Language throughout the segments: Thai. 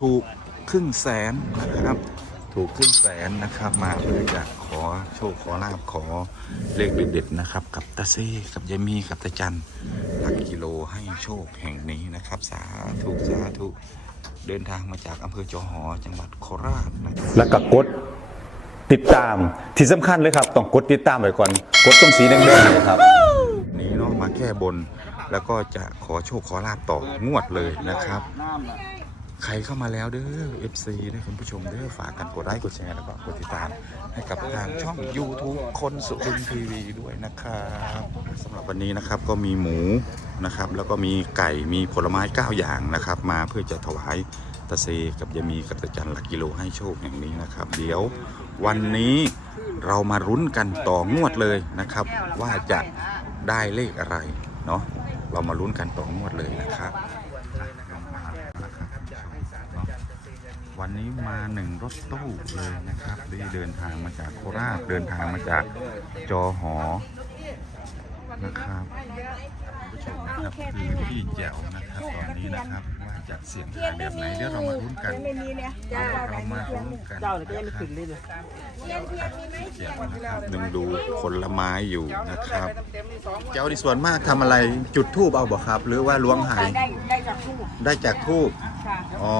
ถูกครึ่งแสนนะครับ ถูกครึ่งแสนนะครับมาเพื่อจะขอโชคขอลาบขอเลขเด็ดๆนะครับ กับตาเซ่กับยายมีกับตาจันหลักกิโลให้โชคแห่งนี้นะครับ สาธุสาธุเดินทางมาจากอำเภอจอหอจังหวัดโคราชนะครับแล้วก็กดติดตามที่สำคัญเลยครับ ต้องกดติดตามไว้ก่อนกดตรงสีแดงๆเนี่ยครับ นี้เนาะมาแก้บน แล้วก็จะขอโชคขอลาบต่องวดเลยนะครับ ใครเข้ามาแล้วเด้อ FC นะคุณผู้ชมเด้อฝากกันกดไลค์กดแชร์แล้วก็กดติดตามให้กับทางช่อง YouTube คนสุรินทีวีด้วยนะครับสำหรับวันนี้นะครับก็มีหมูนะครับ แล้วก็มีไก่มีผลไม้ 9 อย่างนะครับ มาเพื่อจะถวายตะเซกับยามีกับตะจันหลักกิโลให้โชคอย่างนี้นะครับ เดี๋ยววันนี้เรามารุ้นกันต่องวดเลยนะครับ ว่าจะได้เลขอะไรเนาะเรามารุ้นกันต่องวดเลยนะครับ วั นนี้มาหนึ่งรถตู้เลยนะครับที่เดินทางมาจากโคราชเดินทางมาจากจอหอนะครับผู้ชมนะครับคือพี่แจ๋วนะครับตอนนี้นะครับว่าจะเสียงทายแบบไหนเดี๋ยวเรามาลุ้นกันเรามาลุ้นกันเจ้าเนี่ยก็ยังไม่ขึ้นเลยเลยพี่แจ๋วนะครับดึงดูผลไม้อยู่นะครับแจ๋วในส่วนมากทำอะไรจุดทูบเอาบ่ครับ หรือว่าล้วงหายได้ได้จากทูบได้จากทูบค่ะอ๋อ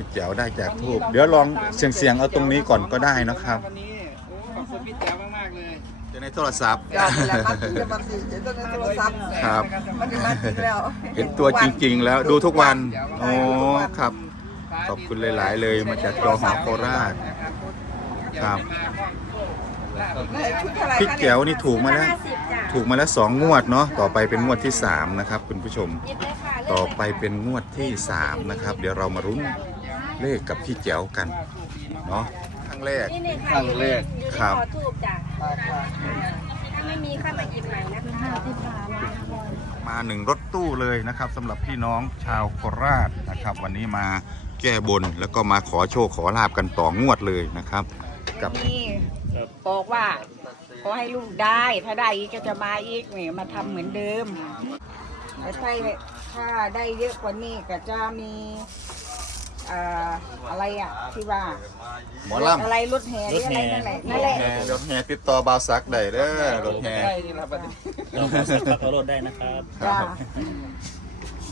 พี่แจ๋วได้จากทูบเดี๋ยวลองเสียงเสียงๆเอาตรงนี้ก่อนก็ได้นะครับ วันนี้โอ้ขอบคุณพี่แจ๋วมากๆเลยจะในโทรศัพท์จ้าเวลามาถึงจะมาถึงจะต้องโทรศัพท์ครับ มันจะมาถึงแล้ว เห็นตัวจริงๆ แล้วดูทุกวันโอ้ครับ ขอบคุณหลายๆเลยมาจากจอหอโคราช ครับชุดเท่าไหร่พี่คะแจ๋วนี่ถูกมาแล้ว ถูกมาแล้วสองงวดเนาะต่อไปเป็นงวดที่สามนะครับคุณผู้ชมต่อไปเป็นงวดที่สามนะครับ เดี๋ยวเรามารุ้น เลขกับพี่แจ๋วกันเนาะครั้งแรก นี่นี่ครั้งแรกอยู่ครับที่ขอทูบจ้ะถ้าไม่มีค่ามาหยิบใหม่นะคะ มาหนึ่งรถตู้เลยนะครับสำหรับพี่น้องชาวโคราชนะครับ วันนี้มาแก้บนแล้วก็มาขอโชคขอลาบกันต่องวดเลยนะครับ กับ นี่บอกว่า ขอให้ลูกได้ ถ้าได้อีกก็จะมาอีกเนี่ยมาทำเหมือนเดิมแต่ถ้าถ้าได้เยอะกว่านี้ก็จะมี เอ่ออะไรอะที่ว่าหมอลำอะไรรถแห่หรืออะไรนั่นแหละนั่นแหละแห่รถแห่ติดต่อบาวซักได้เด้อรถแห่ใช่นี่ครับวันนี้เราขอสักพักเอารถได้นะครับจ้า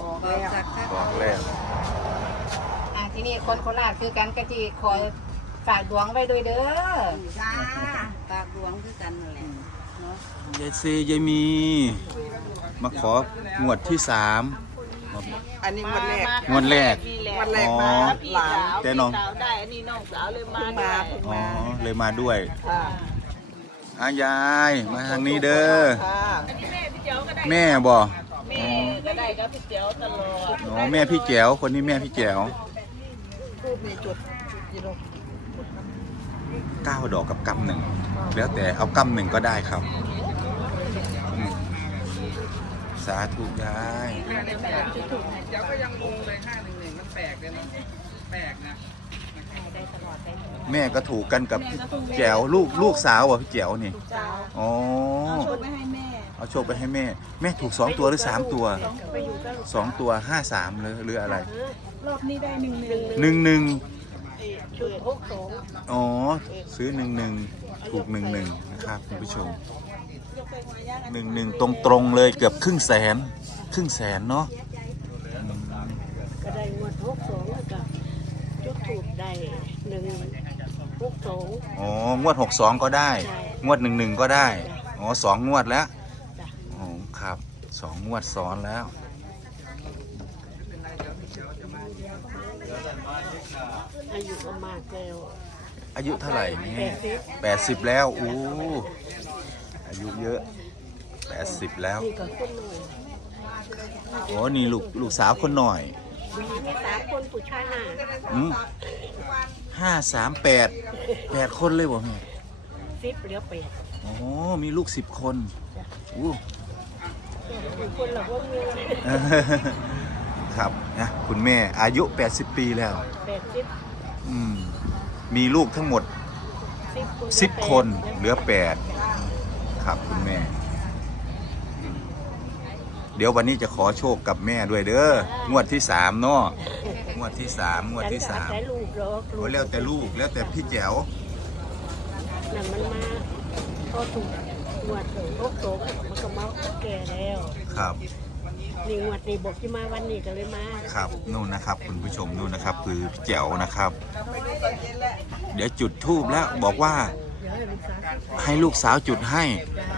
บอกแล้วบอกแล้วอะที่นี่คนโคราชคือกันกะจีคอยฝากดวงไว้ด้วยเด้อจ้าปากหลวงคือกันนั่นแหละยายซียายมี มาของวดที่สาม อันนี้วันแรก งวดแรกวันแรกอ๋อมาหลานแต่น้อง สาวได้ อันนี้น้องสาวเลยมาเพิ่งมาเพิ่งอ๋อมาเลยมาด้วยค่ะอายายมาทางนี้เด้อค่ะแม่บ่แม่ก็ได้กับพี่เจียวตลอดอ๋อแม่พี่แจ๋วคนนี้แม่พี่แจ๋วรูปมีจุดกิโลเก้าดอกกับกำหนึ่งแล้วแต่เอากำหนึ่งก็ได้ครับอืม สาธุยายแจ๋วก็ยังงงเลยห้าหนึ่งหนึ่งมันแปลกเลยเนาะแปลกนะแม่ก็ถูกกันกับพี่แจ๋วลูกลูกสาวเหรอพี่แจ๋วนี่จ้าอ๋อช่วยไปให้แม่ เอาโชคไปให้แม่ แม่ถูกสองตัวหรือสามตัวสองตัวห้าสามหรือหรืออะไร รอบนี้ได้หนึ่งหนึ่งหนึ่งหนึ่งชุดหกสองอ๋อ ซื้อหนึ่งหนึ่งถูกหนึ่งหนึ่งนะครับคุณผู้ชม หนึ่งหนึ่งตรงตรงๆเลยเกือบครึ่งแสน ครึ่งแสนเนาะอืมก็ได้งวดหกสองแล้วก็จุดถูกได้หนึ่งหกสองอ๋องวดหกสองก็ได้ใช่งวดหนึ่งหนึ่งก็ได้อ๋อสองงวดแล้วจ้ะอ๋อครับสองงวดซ้อนแล้วอายุก็มากแล้วอายุเท่าไหร่นี่แปดสิบแปดสิบแล้วอู้ อายุเยอะแปดสิบแล้วนี่ก็คนหน่อยโอ้นี่ลูกลูกสาวคนหน่อยมีสามคนผู้ชายห้าอืมห้าสามแปดแปดคนเลยบ่แม่สิบเหลือแปดโอ้มีลูกสิบคนอู้มีคนละว่ามีครับนะคุณแม่อายุ 80 ปีแล้วแปดสิบอืมมีลูกทั้งหมดสิบคน10 คนเหลือ 8 ครับคุณแม่ เดี๋ยววันนี้จะขอโชคกับแม่ด้วยเด้องวดที่3เนาะงวดที่สามงวดที่สามฉันก็อศัยลูกหรอกโอ้แล้วแต่ลูกแล้วแต่พี่แจ๋วนั่นมันมาพอถูกงวดถึงโรคโตมันก็มาแก่แล้วครับนี่งวดนี้บอกที่มาวันนี้ก็เลยมาครับนู่นนะครับ คุณผู้ชมนู่นนะครับ คือพี่แจ๋วนะครับ เดี๋ยวจุดทูบแล้วบอกว่าเดี๋ยว ให้ลูกสาวให้ลูกสาวจุดให้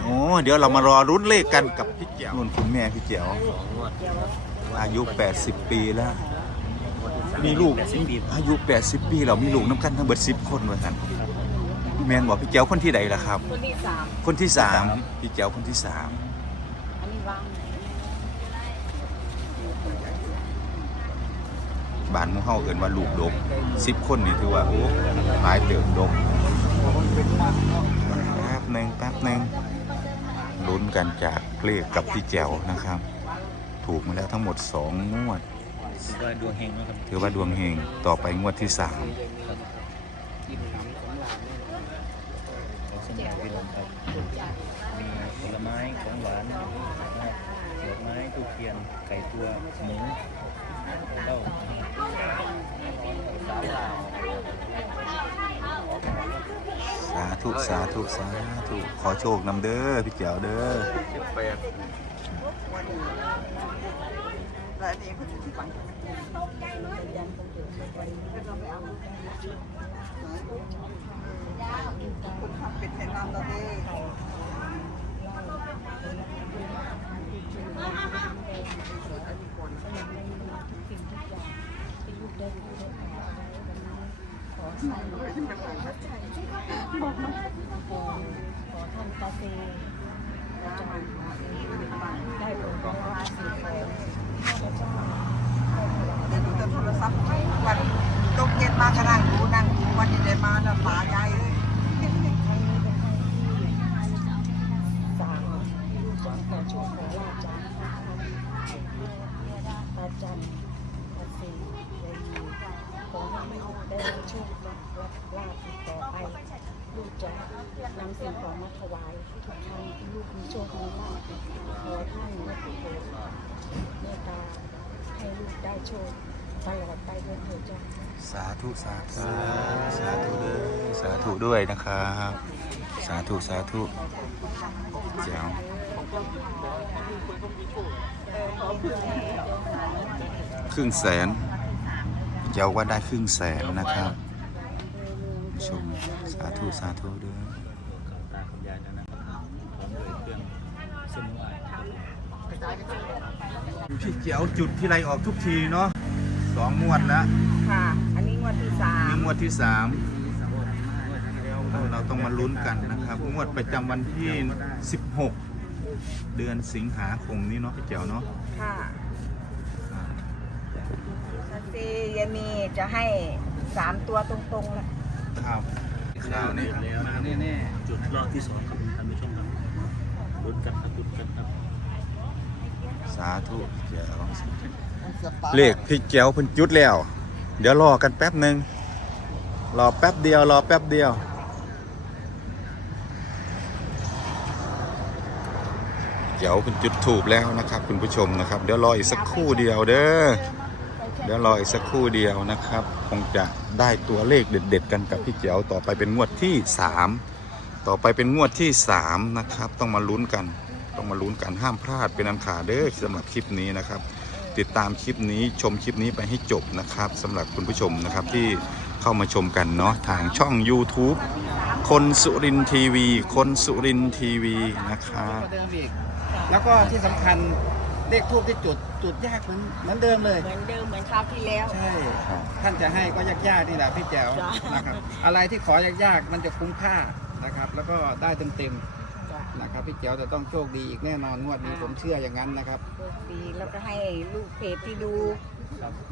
โอ้เดี๋ยวเรามารอรุ้นเลขกันกับพี่แจ๋วนู่นคุณแม่พี่แจ๋วเดี๋ยว อายุ 80 ปีแล้ว มีลูกอายุ 80 ปีเรามีลูกน้ำกันทั้งเบิด10 คนเลยกันแมนบอกพี่แจ๋วคนที่ใดล่ะครับ คนที่สามคนที่สามพี่แจ๋วคนที่สามอันนี้วางบ้านหมู่เฮาเอิ้นว่าลูกดก10คนนี่ถือว่าโอ้หลายเติบดก แป๊บหนึ่งแป๊บหนึ่งลุ้นกันจากเลขกับพี่แจ๋วนะครับ ถูกมาแล้วทั้งหมด 2 งวด ถือว่าดวงเฮงนะครับถือว่าดวงเฮงต่อไปงวดที่3ขอสมัยพี่น้องครับมีผลไม้ของหวานนะครับดอกไม้ทูบเทียนไก่ตัวหมูเต้าสาาธุสาธุสาธุขอโชคนำเด้อพี่แจ๋วเด้อและอันนี้คือที่ฝังคุณทำเป็นแนะนำเราขอท่านตาเซได้ผลของราศีแขวนเดี๋ยวดูแต่โทรศัพท์วันตกเย็นมากระนั่งดูนั่งดูวันนี้ได้มาแล้วตาใหญ่เลยครั้งนี้เป็นครั้งที่สามที่ลูกจะขอาจากตาจันตาเซยายยีขอให้ลูกได้ชครับลาบติดต่อไป ลูกจะ นำสิ่งของมาถวายทุกครั้งที่ลูกมีโชคมีลาภขอท่านได้โปรดเมตตาให้ลูกได้โชคตลอดไปด้วยเถิดจ้าสาธุสาธุสาธุเด้อสาธุด้วยนะครับ สาธุสาธุแจ๋วครึ่งแสนพี่แจ๋วว่าได้ครึ่งแสนนะครับ ชมสาธุสาธุด้อกับตากับยายแล้วนะครับพร้อมด้วยเครื่องเส้นไหว้ พี่เจ๋วจุดที่ไรออกทุกทีเนาะสองงวดแล้วค่ะ อันนี้งวดที่สามนี่งวดที่สามเราต้องมาลุ้นกันนะครับ งวดประจำวันที่ 16 เดือนสิงหาคมนี้เนาะพี่เจ๋วเนาะค่ะตาเซยามีจะให้สามตัวตรงๆเลยครับข่าวนี่แล้วมาแน่ๆจุดรอบที่สองครับท่านผู้ชมครับลุ้นกันครับลุ้นกันครับ สาธุพี่เจ๋วเลขพี่เจ๋วเพิ่นจุดแล้ว เดี๋ยวรอกันแป๊บหนึ่งรอแป๊บเดียว รอแป๊บเดียวเดี๋ยวคุณจุดถูกแล้วนะครับคุณผู้ชมนะครับ เดี๋ยวรออีกสักครู่เดียวเด้อเดี๋ยวรออีกสักครู่เดียวนะครับ คงจะได้ตัวเลขเด็ด ๆ กันกับพี่เจ๋วต่อไปเป็นงวดที่ 3 ต่อไปเป็นงวดที่ 3 นะครับ ต้องมาลุ้นกัน ต้องมาลุ้นกันห้ามพลาดเป็นอันขาดเด้อสำหรับคลิปนี้นะครับ ติดตามคลิปนี้ชมคลิปนี้ไปให้จบนะครับสำหรับคุณผู้ชมนะครับที่เข้ามาชมกันเนาะทางช่อง YouTube คนสุรินทีวี คนสุรินทีวีนะครับก็เดิมอีกแล้วก็ที่สำคัญเลขทูบที่จุดจุดยากเหมือนเหมือนเดิมเลย เหมือนเดิมเหมือนคราวที่แล้ว ใช่ท่านจะให้ก็ยากๆนี่แหละพี่แจ๋วจ้ะ นะครับอะไรที่ขอยากๆมันจะคุ้มค่านะครับ แล้วก็ได้เต็มๆ นะครับพี่แจ๋วจะต้องโชคดีอีกแน่นอนงวดนี้ผมเชื่ออย่างนั้นนะครับโชคดีแล้วก็ให้ลูกเพจที่ดู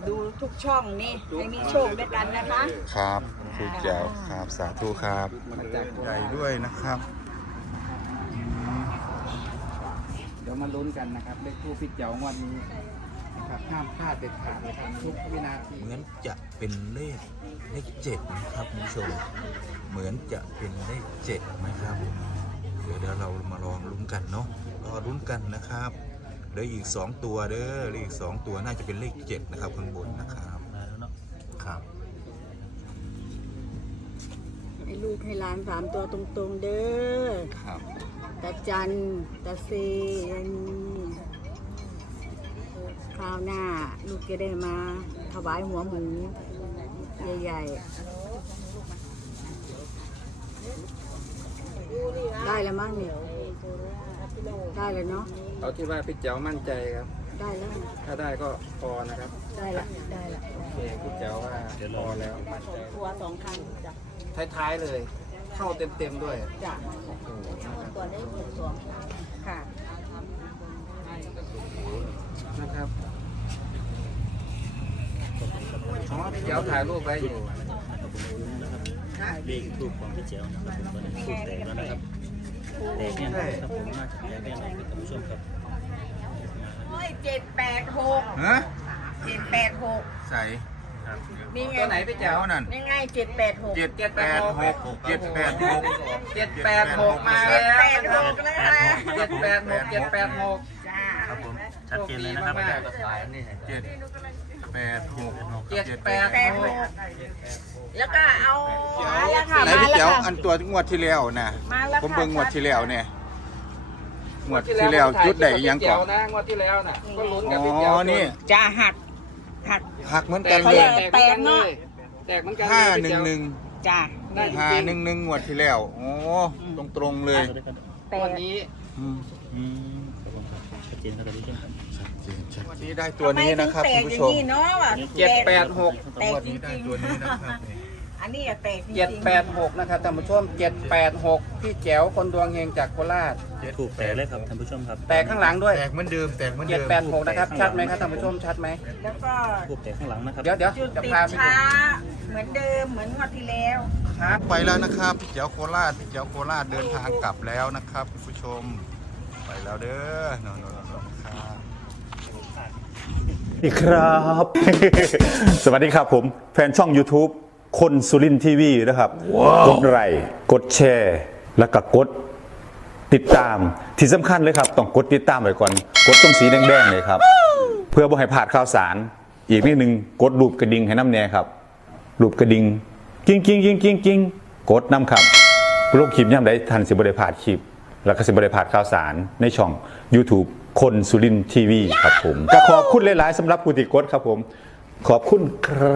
ดูทุกช่องนี่ให้มีโชคด้วยกันนะคะครับครูแจ๋วครับสาธุครับมาจากตัวใหญ่ด้วยนะครับ เดี๋ยวมาลุ้นกันนะครับเลขทูบพี่แจ๋วงวดนี้นะครับห้ามพลาดเด็ดขาดนะครับทุกวินาที เหมือนจะเป็นเลขเลขเจ็ดนะครับคุณผู้ชมเหมือนจะเป็นเลขเจ็ดนะครับเดี๋ยวเดี๋ยวเรามาลองลุ้นกันเนาะรอลุ้นกันนะครับเหลืออีก 2 ตัวเด้อเหลืออีก 2 ตัวน่าจะเป็นเลข7นะครับข้างบนนะครับแล้วเนาะครับให้ลูกให้หลานสามตัวตรงๆเด้อครับตาจันตาเซนคราวหน้า ลูกจะได้มาถวายหัวหมู ใหญ่ๆ ได้แล้วมั้งเนี่ยได้แล้วเนาะเอาที่ว่าพี่เจ๋วมั่นใจครับ ได้แล้ว ถ้าได้ก็พอนะครับ ได้ละได้ละโอเคพี่เจ๋วว่าพอแล้วมั่นใจตัวสองครั้งจ้ะท้ายๆเลย เข้าเต็มๆด้วยจ้ะตัวได้หกสองค่ะนะครับอ๋อพี่เจ๋วถ่ายรูปไว้อยู่ เลขทูปของพี่เจียวนะครับผมตอนนี้ทูปแตกแล้วนะครับแตกเนี่ยนะครับผมน่าจะแตกแน่นอนครับท่านผู้ชมครับโอ้ยเจ็ดแปดหกฮะเจ็ดแปดหกใส่นี่ไงตัวไหนพี่เจ๋วนั่นนี่ไงเจ็ดแปดหกเจ็ดแปดหกเจ็ดแปดหกเจ็ดแปดหกมาแล้วแปดหกนะคะเจ็ดแปดหกเจ็ดแปดหกจ้า ครับผมชัดเจนเลยนะครับมากเจ็ดแปดหกเจ็ดแปดแปดหหกกแล้วก็เอามาแล้วค่ะไหนมาพี่แล้วเจ๋วค่ะอันตัวงวดที่แล้วนะมาแล้วผมค่ะเบิ่งงวดที่แล้วเนี่ยงวดที่แล้วจุดใดอีหยังก่อนนะงวดที่แล้วน่ะก็ลุ้นอ๋กับพี่เจ๋วอนี่จะหักหักหักเหมือนแตกันกเลเลยยแตกเหมือนกันเลยแตกเหมือนกันเลยห้าพี่หนึ่งเจ๋วหนึ่งจ้าได้จห้าริงหนึ่งหนึ่งงวดที่แล้วโอ้ตรงตรงๆเลยแปๆวัดนนี้อืมอืม นครับท่านผู้ชมครับวันนี้ได้ตัวนี้นะครับทำไมคุณถึผู้งชมแตกอย่างนี้เนาะว่ะเจ็ดแปดหกแตกวันจนี้ได้ริงตัวนี้นะครับ ๆอันนี้อะแตกจริงๆเจ็ดแปดหกนะครับท่านผู้ชมเจ็ดแปดหกพี่แจ๋วคนดวงเฮงจากโคราช ถูกแตกเลยครับท่านผู้ชมครับแตกข้างหลังด้วยแตกเหมือนเดิมแตกเหมือนเจ็เดิดมแปดหกนะครับชัดไหมครับท่านผู้ชมชัดไหมแล้วก็ถูกแตกข้างหลังนะครับเดี๋ยวเดี๋ยวจุดจะติดพาไปดูช้า เหมือนเดิมเหมือนงวดที่แล้ว ครับไปแล้วนะครับพี่เจ้าโคราชพี่เจ้าโคราชเดินทางกลับแล้วนะครับคุณผู้ชม ไปแล้วเด้อนอนๆๆครับ อีกครับ สวัสดีครับผม แฟนช่อง YouTube คนสุรินทีวีนะครับ กดไลค์กดแชร์ แล้วก็กดติดตามที่สำคัญเลยครับ ต้องกดติดตามไว้ก่อน กดตรงสีแดงๆเลยครับ เพื่อบ่ให้พลาดข่าวสาร อีกนิดนึงกดรูปกระดิ่งให้น้ำแน่ครับ รูปกระดิ่งกิ้งกิ้งกิ้งกิ้งกิ้งกดน้ำครับโลกคลิปย่ำได้ทันสิบริพลาดคลิป แล้วก็สิบริพลาดข่าวสารในช่อง YouTube คนสุรินทีวีครับผมก็ขอบคุณหลาย ๆสำหรับผู้ติดกดครับผม ขอบคุณครับ